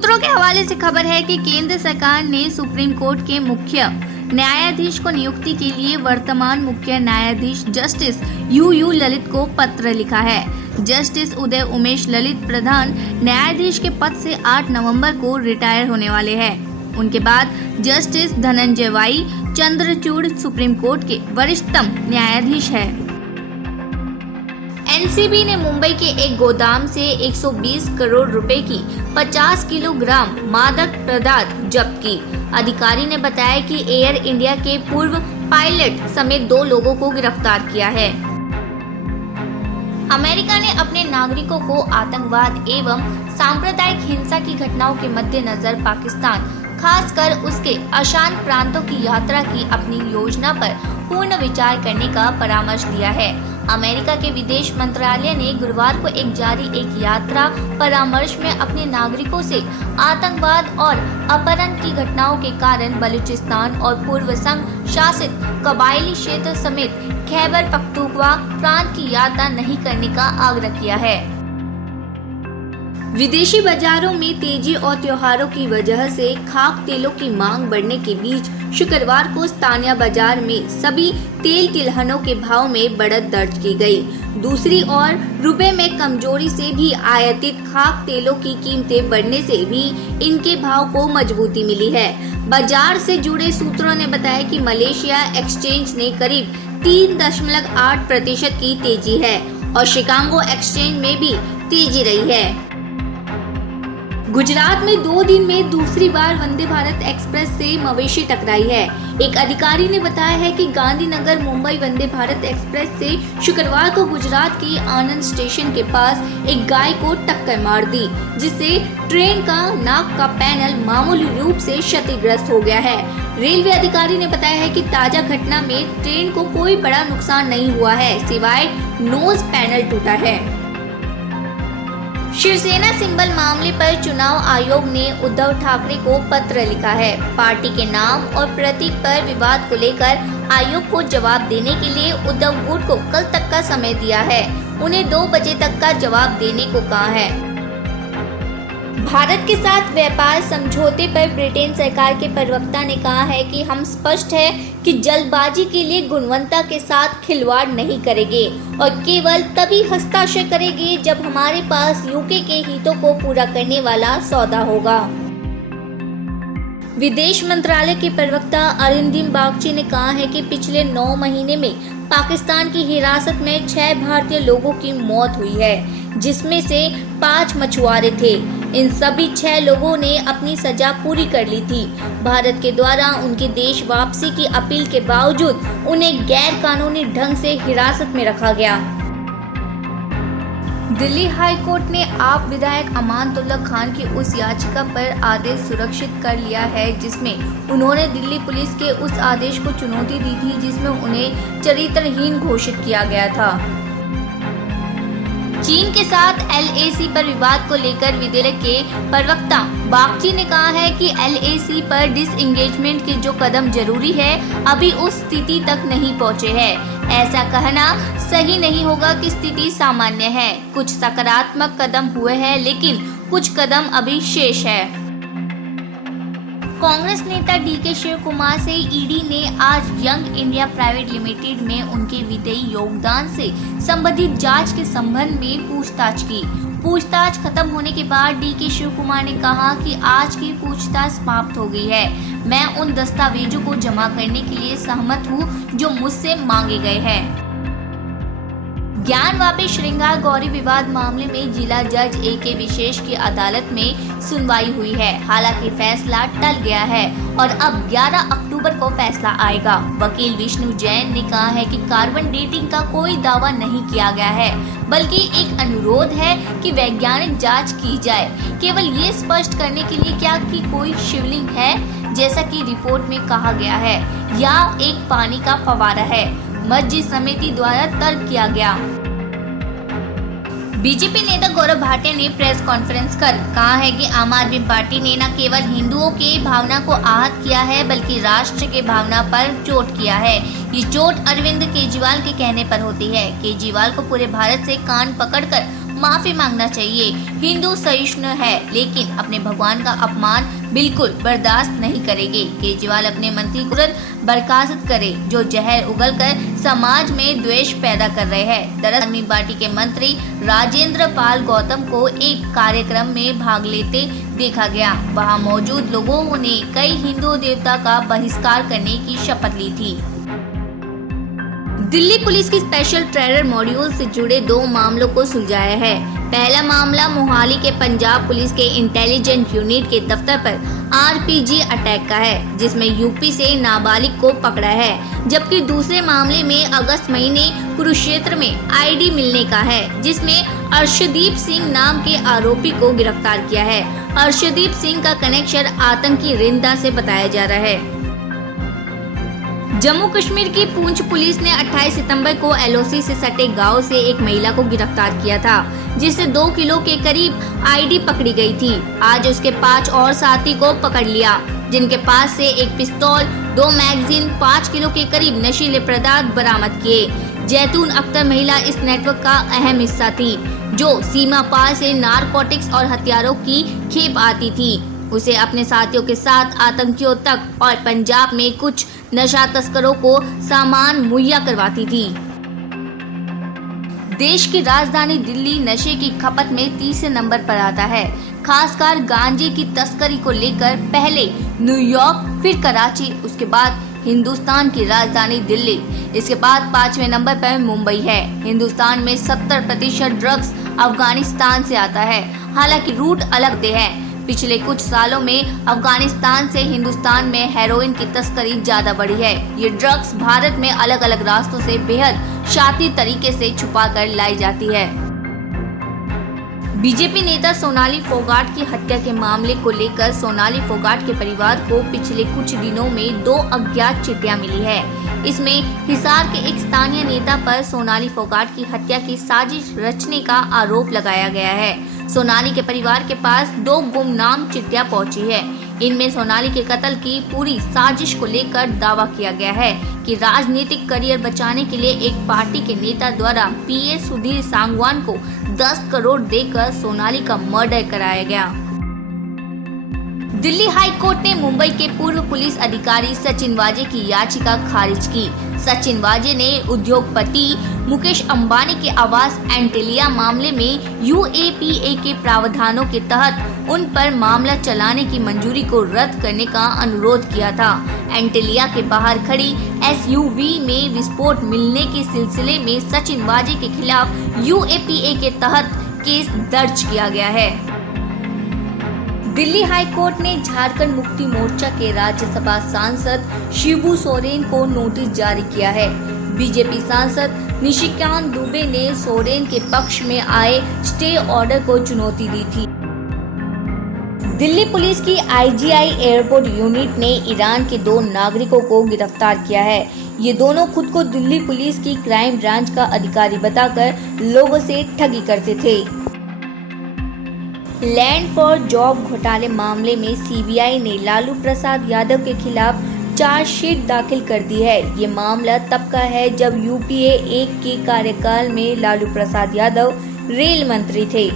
सूत्रों के हवाले से खबर है कि केंद्र सरकार ने सुप्रीम कोर्ट के मुख्य न्यायाधीश को नियुक्ति के लिए वर्तमान मुख्य न्यायाधीश जस्टिस यू ललित को पत्र लिखा है। जस्टिस उदय उमेश ललित प्रधान न्यायाधीश के पद से 8 नवंबर को रिटायर होने वाले हैं। उनके बाद justice Dhananjaya Y Chandrachud supreme court के वरिष्ठतम न्यायाधीश है। एनसीबी ने मुंबई के एक गोदाम से 120 करोड़ रुपए की 50 किलोग्राम मादक पदार्थ जब्त की। अधिकारी ने बताया कि एयर इंडिया के पूर्व पायलट समेत 2 लोगों को गिरफ्तार किया है। अमेरिका ने अपने नागरिकों को आतंकवाद एवं सांप्रदायिक हिंसा की घटनाओं के मद्देनजर पाकिस्तान, खासकर उसके अशांत प्रांतों की यात्रा की अपनी योजना पर पूर्ण विचार करने का परामर्श दिया है। अमेरिका के विदेश मंत्रालय ने गुरुवार को जारी एक यात्रा परामर्श में अपने नागरिकों से आतंकवाद और अपहरण की घटनाओं के कारण बलूचिस्तान और पूर्व संघ शासित कबायली क्षेत्र समेत खैबर पख्तूनख्वा प्रांत की यात्रा नहीं करने का आग्रह किया है। विदेशी बाजारों में तेजी और त्योहारों की वजह से खाद्य तेलों की मांग बढ़ने के बीच शुक्रवार को स्थानीय बाजार में सभी तेल तिलहनों के भाव में बढ़त दर्ज की गई। दूसरी ओर रुपए में कमजोरी से भी आयातित खाद्य तेलों की कीमतें बढ़ने से भी इनके भाव को मजबूती मिली है। बाजार से जुड़े सूत्रों ने बताया कि मलेशिया एक्सचेंज ने करीब 3.8% की तेजी है और शिकागो एक्सचेंज में भी तेजी रही है। गुजरात में 2 दिन में दूसरी बार वंदे भारत एक्सप्रेस से मवेशी टकराई है। एक अधिकारी ने बताया है कि गांधीनगर मुंबई वंदे भारत एक्सप्रेस से शुक्रवार को गुजरात के आनंद स्टेशन के पास एक गाय को टक्कर मार दी, जिससे ट्रेन का नाक का पैनल मामूली रूप से क्षतिग्रस्त हो गया है। रेलवे अधिकारी ने बताया है कि ताजा घटना में ट्रेन को कोई बड़ा नुकसान नहीं हुआ है, सिवाय नोज पैनल टूटा है। शिवसेना सिंबल मामले पर चुनाव आयोग ने उद्धव ठाकरे को पत्र लिखा है। पार्टी के नाम और प्रतीक पर विवाद को लेकर आयोग को जवाब देने के लिए उद्धव गुट को कल तक का समय दिया है। उन्हें 2 बजे तक का जवाब देने को कहा है। भारत के साथ व्यापार समझौते पर ब्रिटेन सरकार के प्रवक्ता ने कहा है कि हम स्पष्ट है कि जल्दबाजी के लिए गुणवत्ता के साथ खिलवाड़ नहीं करेंगे और केवल तभी हस्ताक्षर करेंगे जब हमारे पास यूके के हितों को पूरा करने वाला सौदा होगा। विदेश मंत्रालय के प्रवक्ता अरिंदम बागची ने कहा है कि पिछले 9 महीने में पाकिस्तान की हिरासत में 6 भारतीय लोगों की मौत हुई है, जिसमें से 5 मछुआरे थे। इन सभी 6 लोगों ने अपनी सजा पूरी कर ली थी। भारत के द्वारा उनके देश वापसी की अपील के बावजूद उन्हें गैर कानूनी ढंग से हिरासत में रखा गया। दिल्ली हाई कोर्ट ने आप विधायक अमानतुल्ला खान की उस याचिका पर आदेश सुरक्षित कर लिया है जिसमें उन्होंने दिल्ली पुलिस के उस आदेश को चुनौती दी थी जिसमें उन्हें चरित्रहीन घोषित किया गया था। चीन के साथ LAC पर विवाद को लेकर विदेश के प्रवक्ता बागची ने कहा है कि LAC पर डिसएंगेजमेंट के जो कदम जरूरी है अभी उस स्थिति तक नहीं पहुंचे हैं। ऐसा कहना सही नहीं होगा कि स्थिति सामान्य है। कुछ सकारात्मक कदम हुए हैं लेकिन कुछ कदम अभी शेष है। कांग्रेस नेता DK शिव कुमार से ईडी ने आज यंग इंडिया प्राइवेट लिमिटेड में उनके वित्तीय योगदान से संबंधित जांच के संबंध में पूछताछ की। पूछताछ खत्म होने के बाद DK शिव कुमार ने कहा कि आज की पूछताछ समाप्त हो गई है। मैं उन दस्तावेजों को जमा करने के लिए सहमत हूँ जो मुझसे मांगे गए हैं। ज्ञानवापी श्रृंगार गौरी विवाद मामले में जिला जज AK विशेष की अदालत में सुनवाई हुई है। हालांकि फैसला टल गया है और अब 11 अक्टूबर को फैसला आएगा। वकील विष्णु जैन ने कहा है कि कार्बन डेटिंग का कोई दावा नहीं किया गया है, बल्कि एक अनुरोध है कि वैज्ञानिक जांच की जाए, केवल ये स्पष्ट करने के लिए क्या कि कोई शिवलिंग है जैसा कि रिपोर्ट में कहा गया है या एक पानी का फव्वारा है। मस्जिद समिति द्वारा तर्क किया गया। बीजेपी नेता गौरव भाटिया ने प्रेस कॉन्फ्रेंस कर कहा है कि आम आदमी पार्टी ने न केवल हिंदुओं के भावना को आहत किया है बल्कि राष्ट्र के भावना पर चोट किया है। ये चोट अरविंद केजरीवाल के कहने पर होती है। केजरीवाल को पूरे भारत से कान पकड़कर माफी मांगना चाहिए। हिंदू सहिष्णु है लेकिन अपने भगवान का अपमान बिल्कुल बर्दाश्त नहीं करेंगे। केजरीवाल अपने मंत्री को तुरंत बर्खास्त करे जो जहर उगलकर समाज में द्वेष पैदा कर रहे हैं। दरअसल आदमी पार्टी के मंत्री राजेंद्र पाल गौतम को एक कार्यक्रम में भाग लेते देखा गया। वहां मौजूद लोगों ने कई हिंदू देवता का बहिष्कार करने की शपथ ली थी। दिल्ली पुलिस की स्पेशल टेरर मॉड्यूल से जुड़े 2 मामलों को सुलझाया है। पहला मामला मोहाली के पंजाब पुलिस के इंटेलिजेंस यूनिट के दफ्तर पर आरपीजी अटैक का है, जिसमें यूपी से नाबालिग को पकड़ा है, जबकि दूसरे मामले में अगस्त महीने कुरुक्षेत्र में आईडी मिलने का है, जिसमें अर्शदीप सिंह नाम के आरोपी को गिरफ्तार किया है। अर्शदीप सिंह का कनेक्शन आतंकी रिंदा से बताया जा रहा है। जम्मू कश्मीर की पूंछ पुलिस ने 28 सितंबर को एलओसी से सटे गांव से एक महिला को गिरफ्तार किया था, जिससे 2 किलो के करीब आईडी पकड़ी गई थी। आज उसके 5 और साथी को पकड़ लिया, जिनके पास से एक पिस्तौल, 2 मैगजीन, 5 किलो के करीब नशीले पदार्थ बरामद किए। जैतून अख्तर महिला इस नेटवर्क का अहम हिस्सा थी, जो सीमा पार से नारकोटिक्स और हथियारों की खेप आती थी। उसे अपने साथियों के साथ आतंकियों तक और पंजाब में कुछ नशा तस्करों को सामान मुहैया करवाती थी। देश की राजधानी दिल्ली नशे की खपत में 30 नंबर पर आता है। खासकर गांजे की तस्करी को लेकर पहले न्यूयॉर्क, फिर कराची, उसके बाद हिंदुस्तान की राजधानी दिल्ली, इसके बाद 5वें नंबर पर मुंबई है। हिंदुस्तान में 70% ड्रग्स अफगानिस्तान से आता है, हालांकि रूट अलग दे है। पिछले कुछ सालों में अफगानिस्तान से हिंदुस्तान में हेरोइन की तस्करी ज्यादा बढ़ी है। ये ड्रग्स भारत में अलग अलग रास्तों से बेहद शातिर तरीके से छुपाकर लाई जाती है। बीजेपी नेता सोनाली फोगाट की हत्या के मामले को लेकर सोनाली फोगाट के परिवार को पिछले कुछ दिनों में 2 अज्ञात चिट्ठियां मिली है। इसमें हिसार के एक स्थानीय नेता पर सोनाली फोगाट की हत्या की साजिश रचने का आरोप लगाया गया है। सोनाली के परिवार के पास 2 गुमनाम चिट्ठियां पहुंची है। इनमें सोनाली के कत्ल की पूरी साजिश को लेकर दावा किया गया है कि राजनीतिक करियर बचाने के लिए एक पार्टी के नेता द्वारा पीए सुधीर सांगवान को 10 करोड़ देकर सोनाली का मर्डर कराया गया। दिल्ली हाई कोर्ट ने मुंबई के पूर्व पुलिस अधिकारी सचिन वाजे की याचिका खारिज की। सचिन वाजे ने उद्योगपति मुकेश अंबानी के आवास एंटेलिया मामले में यूएपीए के प्रावधानों के तहत उन पर मामला चलाने की मंजूरी को रद्द करने का अनुरोध किया था। एंटेलिया के बाहर खड़ी एसयूवी में विस्फोट मिलने के सिलसिले में सचिन वाजे के खिलाफ यूएपीए के तहत केस दर्ज किया गया है। दिल्ली हाई कोर्ट ने झारखंड मुक्ति मोर्चा के राज्यसभा सांसद शिबू सोरेन को नोटिस जारी किया है। बीजेपी सांसद निशिकांत दुबे ने सोरेन के पक्ष में आए स्टे ऑर्डर को चुनौती दी थी। दिल्ली पुलिस की आईजीआई एयरपोर्ट यूनिट ने ईरान के 2 नागरिकों को गिरफ्तार किया है। ये दोनों खुद को दिल्ली पुलिस की क्राइम ब्रांच का अधिकारी बताकर लोगों से ठगी करते थे। लैंड फॉर जॉब घोटाले मामले में सीबीआई ने लालू प्रसाद यादव के खिलाफ चार्जशीट दाखिल कर दी है। ये मामला तब का है जब यूपीए 1 के कार्यकाल में लालू प्रसाद यादव रेल मंत्री थे।